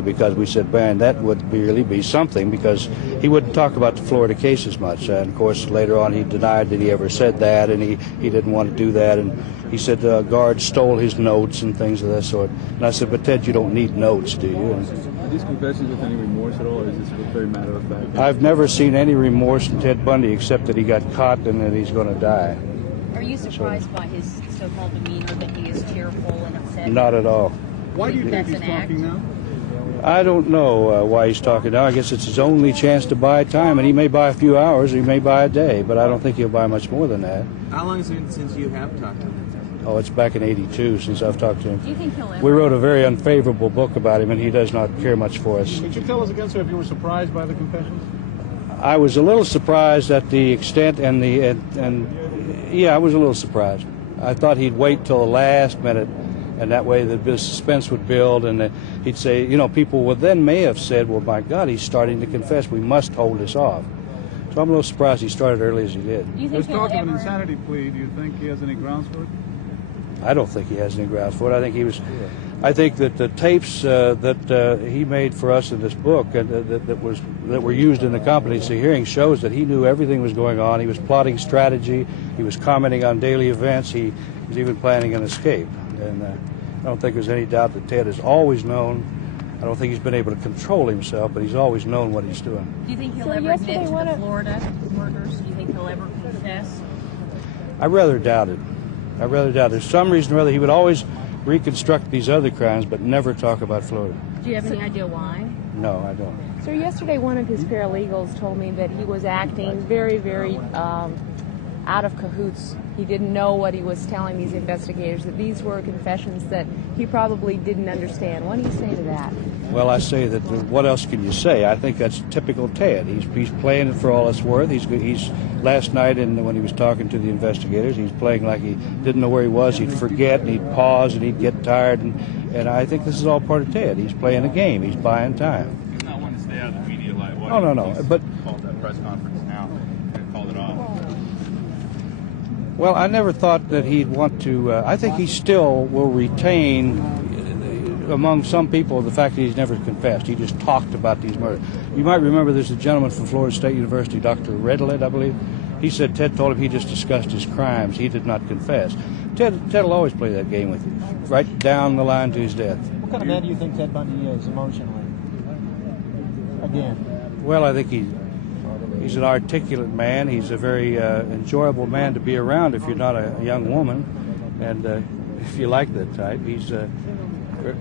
because we said, man, that would really be something, because he wouldn't talk about the Florida cases much. And of course, later on, he denied that he ever said that, and he didn't want to do that. And he said guards stole his notes and things of that sort. And I said, but Ted, you don't need notes, do you? And are these confessions with any remorse at all, or is this very matter of fact? I've never seen any remorse in Ted Bundy except that he got caught and that he's going to die. Are you surprised by his so-called demeanor, that he is tearful and upset? Not at all. Why do you think he's talking now? I don't know why he's talking now. I guess it's his only chance to buy time, and he may buy a few hours, or he may buy a day, but I don't think he'll buy much more than that. How long has it been since you have talked to him? Oh, it's back in '82 since I've talked to him. Do you think he'll ever... We wrote a very unfavorable book about him, and he does not care much for us. Could you tell us again, sir, if you were surprised by the confessions? I was a little surprised at the extent and yeah, I was a little surprised. I thought he'd wait till the last minute, and that way the suspense would build, and he'd say, you know, people would then may have said, well, my God, he's starting to confess. We must hold this off. So I'm a little surprised he started early as he did. Do you think There's talk of an ever... insanity plea. Do you think he has any grounds for it? I don't think he has any grounds for it. I think that the tapes that he made for us in this book that were used in the competency hearing shows that he knew everything was going on. He was plotting strategy. He was commenting on daily events. He was even planning an escape. And I don't think there's any doubt that Ted has always known. I don't think he's been able to control himself, but he's always known what he's doing. Do you think he'll ever admit to the Florida murders? Do you think he'll ever confess? I rather doubt it. I rather doubt it. There's some reason or other he would always reconstruct these other crimes, but never talk about Florida. Do you have any idea why? No, I don't. So yesterday one of his paralegals told me that he was acting very, very out of cahoots. He didn't know what he was telling these investigators, that these were confessions that he probably didn't understand. What do you say to that? Well, I say that what else can you say? I think that's typical Ted. He's playing it for all it's worth. He's last night when he was talking to the investigators, he's playing like he didn't know where he was. He'd forget, and he'd pause, and he'd get tired, and I think this is all part of Ted. He's playing a game. He's buying time. He's not wanting to stay out of the media light. Oh, no. But called that press conference now and called it off. Well, I never thought that he'd want to. I think he still will retain among some people the fact that he's never confessed. He just talked about these murders. You might remember there's a gentleman from Florida State University, Dr. Redlet, I believe. He said Ted told him he just discussed his crimes. He did not confess. Ted will always play that game with you, right down the line to his death. What kind of man do you think Ted Bundy is emotionally? Again. Well, I think he's an articulate man. He's a very enjoyable man to be around if you're not a young woman, and if you like that type. He's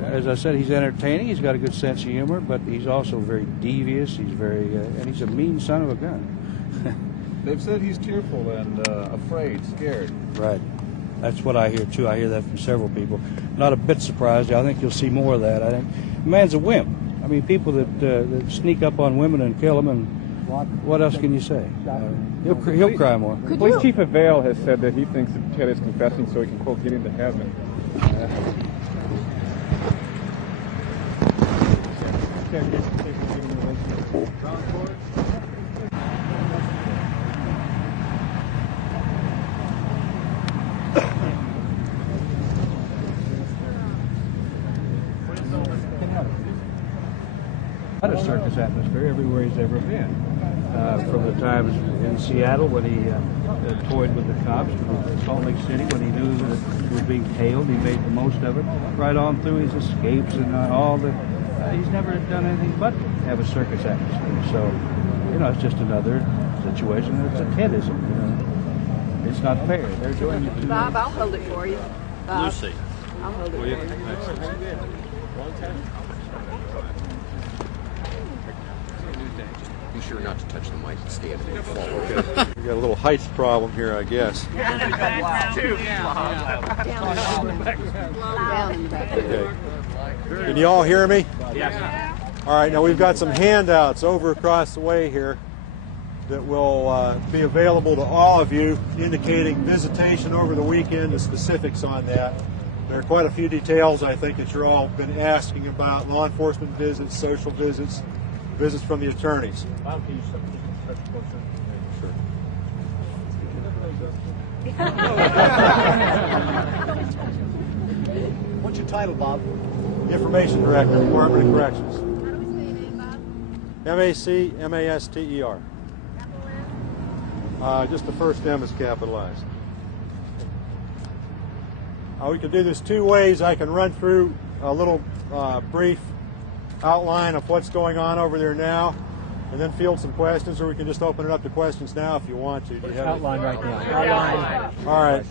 as I said, he's entertaining. He's got a good sense of humor, but he's also very devious. He's and he's a mean son of a gun. They've said he's tearful and afraid, scared. Right. That's what I hear, too. I hear that from several people. Not a bit surprised. I think you'll see more of that. I think the man's a wimp. I mean, people that sneak up on women and kill them, and what else can you say? He'll cry more. Police Chief Avail has said that he thinks that Ted is confessing so he can, quote, get into heaven. Had a circus atmosphere everywhere he's ever been. From the times in Seattle when he toyed with the cops, to Salt Lake City when he knew that he was being tailed, he made the most of it. Right on through his escapes and all the. He's never done anything but have a circus atmosphere. So, you know, it's just another situation. It's a Tedism. You know, it's not fair. They're doing it. Bob, I'll hold it for you. Bob, Lucy. I'll hold it for you. Be sure not to touch the mic and stand and fall. Okay. We got a little height problem here, I guess. Down in the back. Okay. Can you all hear me? Yes. All right, now we've got some handouts over across the way here that will be available to all of you, indicating visitation over the weekend, the specifics on that. There are quite a few details, I think, that you're all been asking about: law enforcement visits, social visits, visits from the attorneys. Sure. What's your title, Bob? Information Director, Department of Corrections. M-A-C-M-A-S-T-E-R. Just the first M is capitalized. We can do this two ways. I can run through a little brief outline of what's going on over there now, and then field some questions, or we can just open it up to questions now if you want to. Do you have Outline right now. Outline. All right.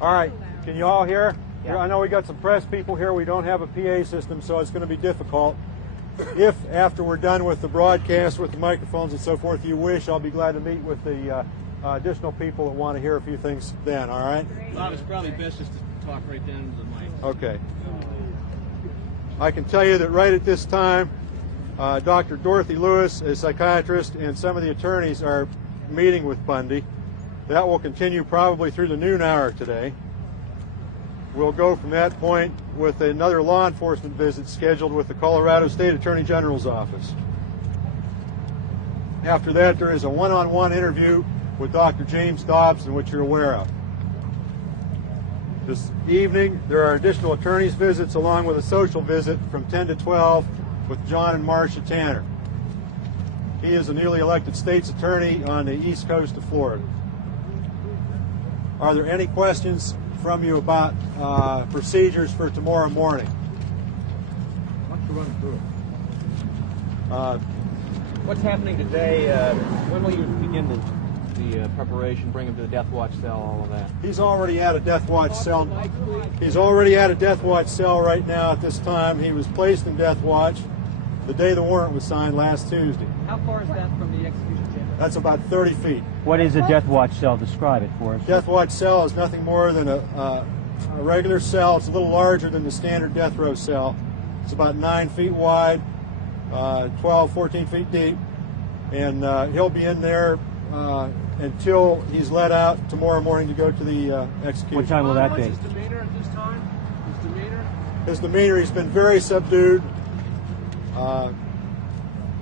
All right. Can you all hear? Yeah. I know we got some press people here. We don't have a PA system, so it's going to be difficult. If, after we're done with the broadcast, with the microphones and so forth, you wish, I'll be glad to meet with the additional people that want to hear a few things then, all right? Bob, it's probably best just to talk right down into the mic. Okay. I can tell you that right at this time, Dr. Dorothy Lewis, a psychiatrist, and some of the attorneys are meeting with Bundy. That will continue probably through the noon hour today. We'll go from that point with another law enforcement visit scheduled with the Colorado State Attorney General's office. After that, there is a one-on-one interview with Dr. James Dobson, which you're aware of. This evening, there are additional attorneys' visits along with a social visit from 10 to 12 with John and Marcia Tanner. He is a newly elected state's attorney on the east coast of Florida. Are there any questions from you about procedures for tomorrow morning? Why don't you run through it? Uh, What's happening today? When will you begin the preparation, bring him to the death watch cell, all of that? He's already at a death watch cell. He's already at a death watch cell right now at this time. He was placed in death watch the day the warrant was signed last Tuesday. How far is that from the execution chamber? That's about 30 feet. What is a death watch cell? Describe it for us. Death watch cell is nothing more than a regular cell. It's a little larger than the standard death row cell. It's about 9 feet wide, 12, 14 feet deep, and he'll be in there until he's let out tomorrow morning to go to the execution. What time will that be? What's his demeanor at this time? His demeanor, he's been very subdued.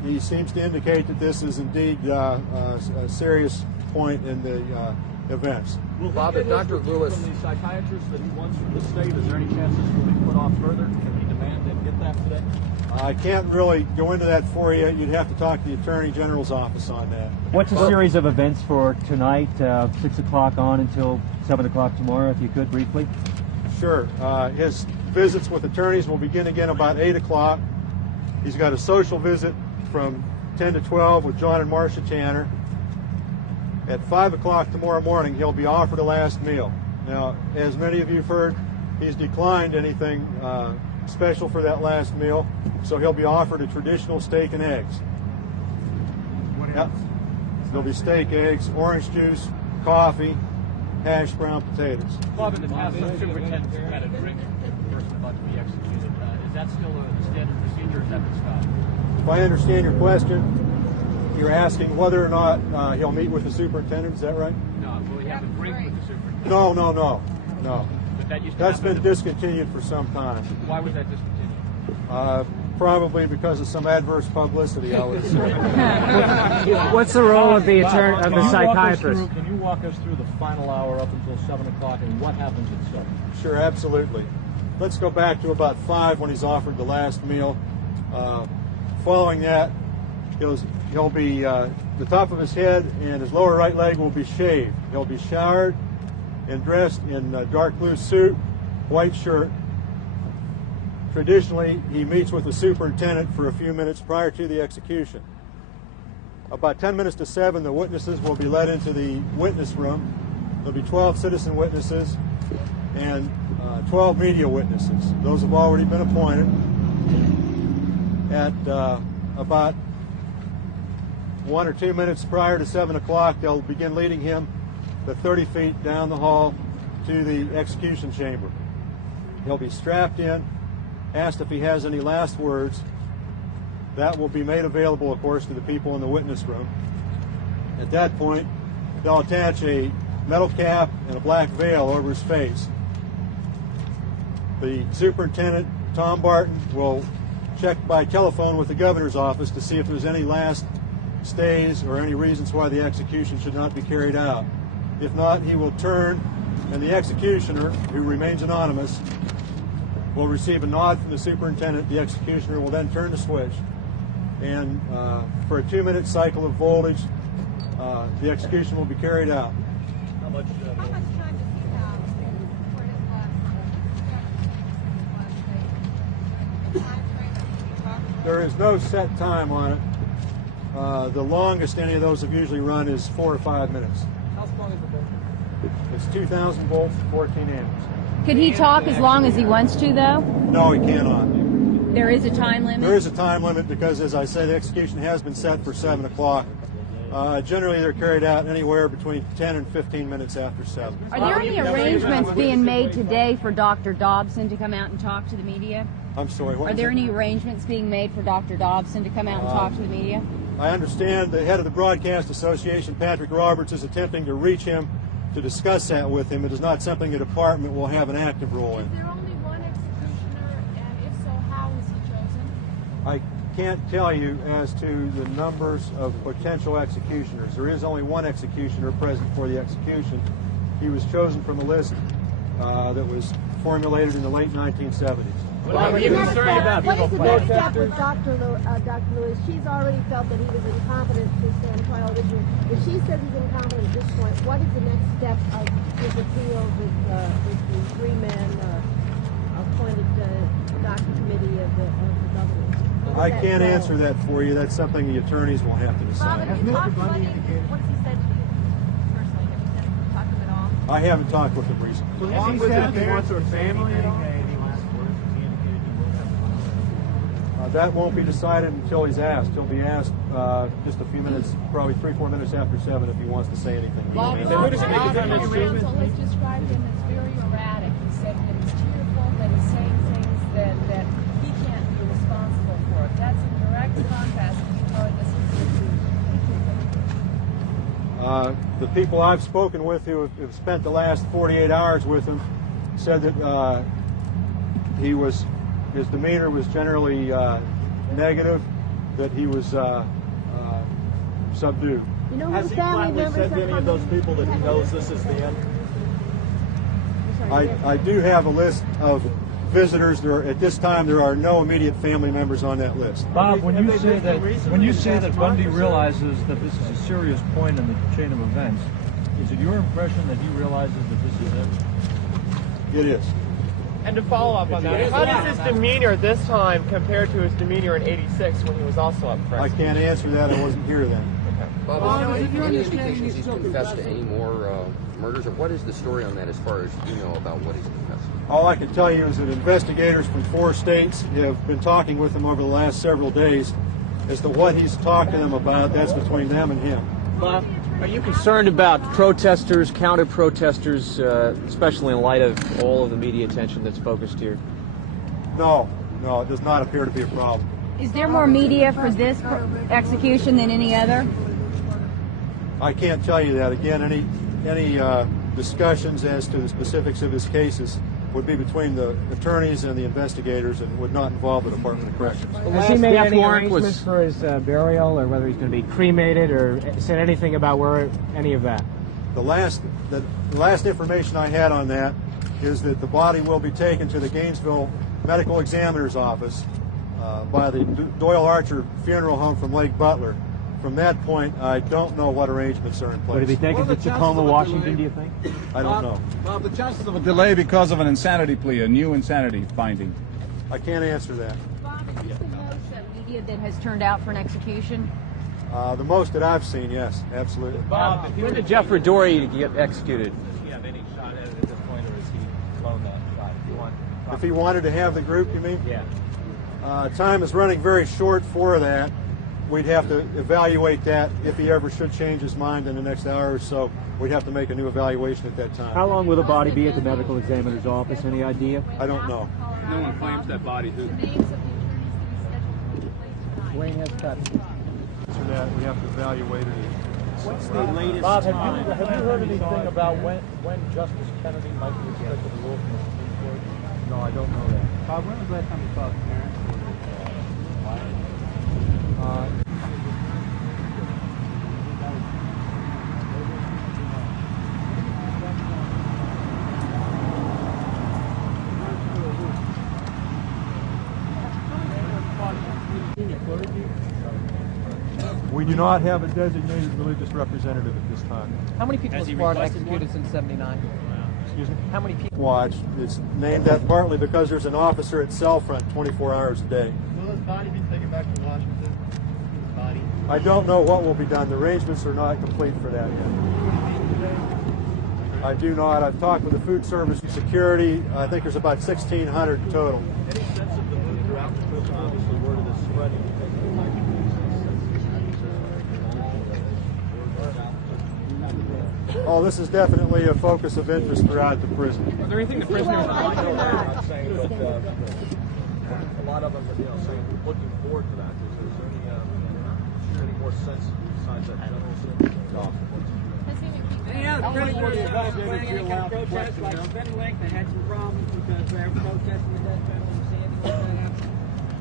He seems to indicate that this is indeed a serious point in the events. Bob, if Dr. Lewis... From the psychiatrist that he wants from the state, is there any chance this will be put off further? Can he demand and get that today? I can't really go into that for you. You'd have to talk to the Attorney General's office on that. What's a series of events for tonight, 6 o'clock on until 7 o'clock tomorrow, if you could, briefly? Sure. His visits with attorneys will begin again about 8 o'clock. He's got a social visit from 10 to 12 with John and Marcia Tanner. At 5 o'clock tomorrow morning, he'll be offered a last meal. Now, as many of you have heard, he's declined anything special for that last meal, so he'll be offered a traditional steak and eggs. What Yep. There'll be steak, eggs, orange juice, coffee, hash brown potatoes. Bob, in the past, the superintendent had a drink with the person about to be executed. Is that still a standard procedure, or has that been stopped? If I understand your question, you're asking whether or not he'll meet with the superintendent, is that right? No, will he have a drink with the superintendent? No. But that used to That's happen. been discontinued for some time. Why was that discontinued? Probably because of some adverse publicity, I would say. What's the role of the attorney, of the psychiatrist? Can you walk us through the final hour up until 7 o'clock and what happens at 7? Sure, absolutely. Let's go back to about 5 when he's offered the last meal. Following that, he'll be, the top of his head and his lower right leg will be shaved. He'll be showered and dressed in a dark blue suit, white shirt. Traditionally, he meets with the superintendent for a few minutes prior to the execution. About 10 minutes to 7, the witnesses will be led into the witness room. There'll be 12 citizen witnesses and 12 media witnesses. Those have already been appointed. At about 1 or 2 minutes prior to 7 o'clock, they'll begin leading him the 30 feet down the hall to the execution chamber. He'll be strapped in, asked if he has any last words. That will be made available, of course, to the people in the witness room. At that point, they'll attach a metal cap and a black veil over his face. The superintendent, Tom Barton, will check by telephone with the governor's office to see if there's any last stays or any reasons why the execution should not be carried out. If not, he will turn, and the executioner, who remains anonymous, will receive a nod from the superintendent. The executioner will then turn the switch, and for a 2-minute cycle of voltage, the execution will be carried out. How much time does he have for his last time frame that he can talk about? There is no set time on it. The longest any of those have usually run is 4 or 5 minutes. How strong is the voltage? It's 2,000 volts, 14 amps. Could he talk as long as he wants to, though? No, he cannot. There is a time limit? There is a time limit because, as I said, the execution has been set for 7 o'clock. Generally, they're carried out anywhere between 10 and 15 minutes after 7. Are there any arrangements being made today for Dr. Dobson to come out and talk to the media? I'm sorry, what Are was there it? any arrangements being made for Dr. Dobson to come out and talk to the media? I understand the head of the Broadcast Association, Patrick Roberts, is attempting to reach him to discuss that with him. It is not something the department will have an active role in. Is there only one executioner, and if so, how is he chosen? I can't tell you as to the numbers of potential executioners. There is only one executioner present for the execution. He was chosen from a list that was formulated in the late 1970s. What are you concerned about? What is the next step Protesters? with Dr. Lewis? She's already felt that he was incompetent to stand trial originally. If she says he's incompetent at this point, what is the next step of his appeal with the three-man appointed doctor committee of the governor? I can't answer that for you. That's something the attorneys will have to decide. Have you talked to Bundy? What's he said to you personally? Have you talked to him at all? I haven't talked with him recently. Along with his parents or family at all? That won't be decided until he's asked. He'll be asked just a few minutes, probably 3-4 minutes after 7, if he wants to say anything. Counsel has described him as very erratic. He said that he's tearful, that he's saying things that he can't be responsible for. That's in direct contrast to you telling us he's The people I've spoken with who have spent the last 48 hours with him said that his demeanor was generally negative, that he was subdued. You know, Has his he family flatly members said to are any of those people that he knows this is the end? I do have a list of visitors. At this time, there are no immediate family members on that list. Bob, when you say that Bundy realizes that this is a serious point in the chain of events, is it your impression that he realizes that this is it? It is. And to follow up on that, how does his demeanor this time compare to his demeanor in '86 when he was also up for I can't answer that. I wasn't here then. Bob, is there any indications he's confessed to any more murders, or what is the story on that as far as you know about what he's confessed? All I can tell you is that investigators from 4 states have been talking with him over the last several days. As to what he's talked to them about, that's between them and him. Bob, are you concerned about protesters, counter-protesters, especially in light of all of the media attention that's focused here? No, it does not appear to be a problem. Is there more media for this execution than any other? I can't tell you that. Again, any discussions as to the specifics of his cases would be between the attorneys and the investigators and would not involve the Department of Corrections. Has he made any arrangements for his burial, or whether he's going to be cremated, or said anything about where any of that? The last information I had on that is that the body will be taken to the Gainesville Medical Examiner's office by the Doyle Archer Funeral Home from Lake Butler. From that point, I don't know what arrangements are in place. Would it be taken to Tacoma, Washington, do you think? I don't know. Bob, the chances of a delay because of an insanity plea, a new insanity finding. I can't answer that. Bob, is this the most media that has turned out for an execution? The most that I've seen, yes, absolutely. Bob, when did Jeff Dory get executed? Does he have any shot at it at this point, or is he blown that shot? If he wanted to have the group, you mean? Yeah. Time is running very short for that. We'd have to evaluate that if he ever should change his mind in the next hour or so. We'd have to make a new evaluation at that time. How long will the body be at the medical examiner's office? Any idea? I don't know. No one claims that body. Who? Wayne has cut. So that we have to evaluate it. What's the latest Bob, have you heard anything about when Justice Kennedy might be expected to rule from the Supreme Court? No, I don't know that. Bob, when was the last time you saw his parents? We do not have a designated religious representative at this time. How many people has Florida executed since '79? Excuse me? How many people? Watch. It's named that partly because there's an officer at cell front 24 hours a day. Will his body be taken back to Washington? His body? I don't know what will be done. The arrangements are not complete for that yet. I do not. I've talked with the food service and security. I think there's about 1,600 total. Any sense of the mood throughout the prison? Obviously, word is spreading. Oh, this is definitely a focus of interest throughout the prison. Is there anything the prisoners I know they're not saying, but a lot of them are, saying looking forward to that. Is there any more sense besides that general sense? Any other prisoners planning any kind of protest, like Spin Link, they had some problems because they were protesting the death penalty. You see anything like that happen?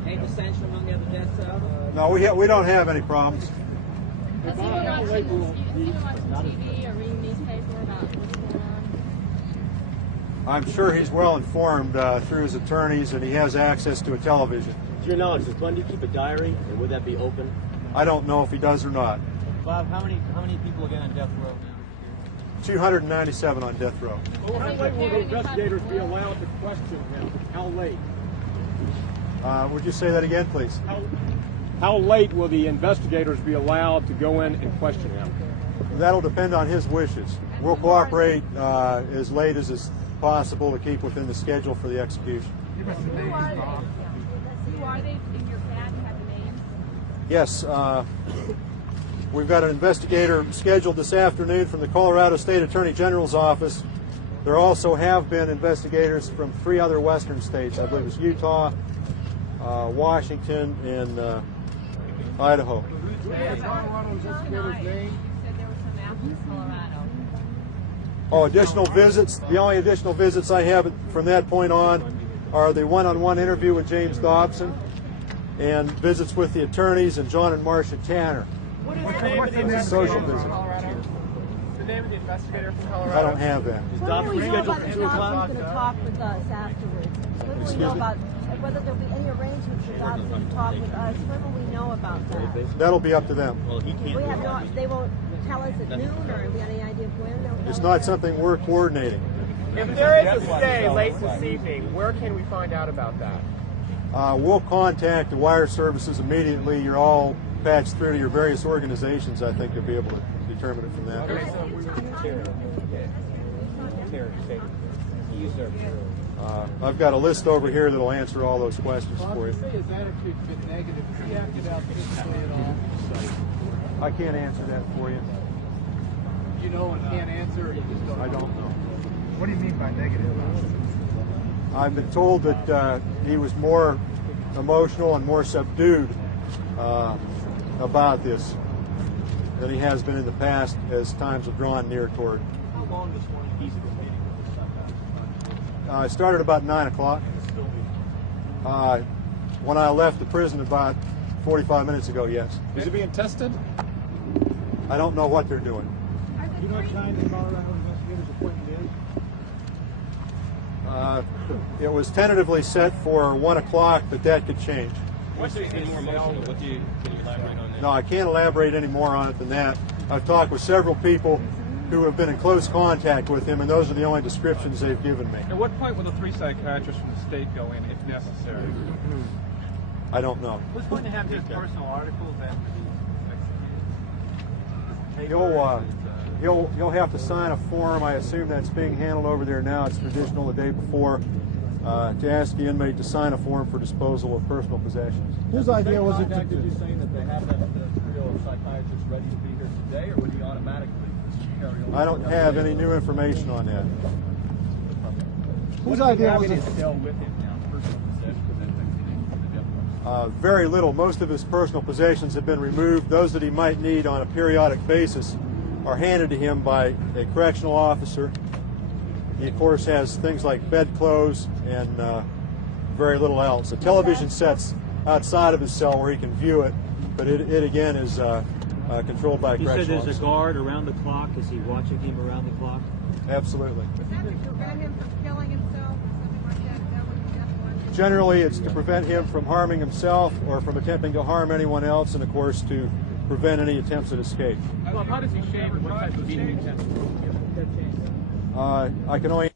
Any dissension among the other death cells? No, we don't have any problems. Has he been watching TV or reading newspaper about what's going on? I'm sure he's well informed through his attorneys, and he has access to a television. To your knowledge, does Bundy keep a diary, and would that be open? I don't know if he does or not. Bob, how many people again on death row now? 297 on death row. Well, how late will the investigators be allowed to question him? How late? Would you say that again, please? How late will the investigators be allowed to go in and question him? That'll depend on his wishes. We'll cooperate as late as is possible to keep within the schedule for the execution. Who are they? Who are they in your pad? You have the names? Yes, we've got an investigator scheduled this afternoon from the Colorado State Attorney General's office. There also have been investigators from 3 other western states. I believe it's Utah, Washington, and Idaho. Oh, additional visits. The only additional visits I have from that point on are the one-on-one interview with James Dobson and visits with the attorneys and John and Marcia Tanner. What is the name of the investigator Social from visit. Colorado? The name of the investigator from Colorado? I don't have that. When will we know about the Dobson's going to talk with us afterwards? When will we know about whether there'll be any arrangements for Dobson to talk with us? When will we know about that? That'll be up to them. Well, he can't. We have no, they won't tell us at noon, or have we got any idea of when they'll tell It's us? not something we're coordinating. If there is a stay late this evening, where can we find out about that? We'll contact the wire services immediately. You're all patched through to your various organizations. I think you'll be able to determine it from that. I've got a list over here that'll answer all those questions for you. Say his attitude's been negative. Has he acted out physically at all? I can't answer that for you. You know and can't answer, or you just don't know? I don't know. What do you mean by negative? I've been told that he was more emotional and more subdued about this than he has been in the past as times have drawn near toward. How long this morning he's been meeting with the psychiatrist? I started about 9 o'clock. When I left the prison about 45 minutes ago, yes. Is he being tested? I don't know what they're doing. You know what time the Colorado investigators' appointment is? It was tentatively set for 1 o'clock, but that could change. What's any more emotional? What can you elaborate on that? No, I can't elaborate any more on it than that. I've talked with several people who have been in close contact with him, and those are the only descriptions they've given me. At what point will the 3 psychiatrists from the state go in if necessary? I don't know. Who's going to have his personal articles after he's You'll have to sign a form. I assume that's being handled over there now. It's traditional the day before to ask the inmate to sign a form for disposal of personal possessions. Whose idea was it Did you say that they have that trio of psychiatrists ready to be here today, or would he automatically carry over? I don't have any new information on that. Whose idea was it? Still with him now, personal possessions, Very little. Most of his personal possessions have been removed. Those that he might need on a periodic basis are handed to him by a correctional officer. He, of course, has things like bedclothes and very little else. A television set's outside of his cell where he can view it, but it again is controlled by a correctional officer. You said there's a guard around the clock. Is he watching him around the clock? Absolutely. Does that prevent him from killing himself or something like that? Is that what you Generally, it's to prevent him from harming himself or from attempting to harm anyone else, and of course to prevent any attempts at escape. Well, how does he shave and what type of beating attempts? I can only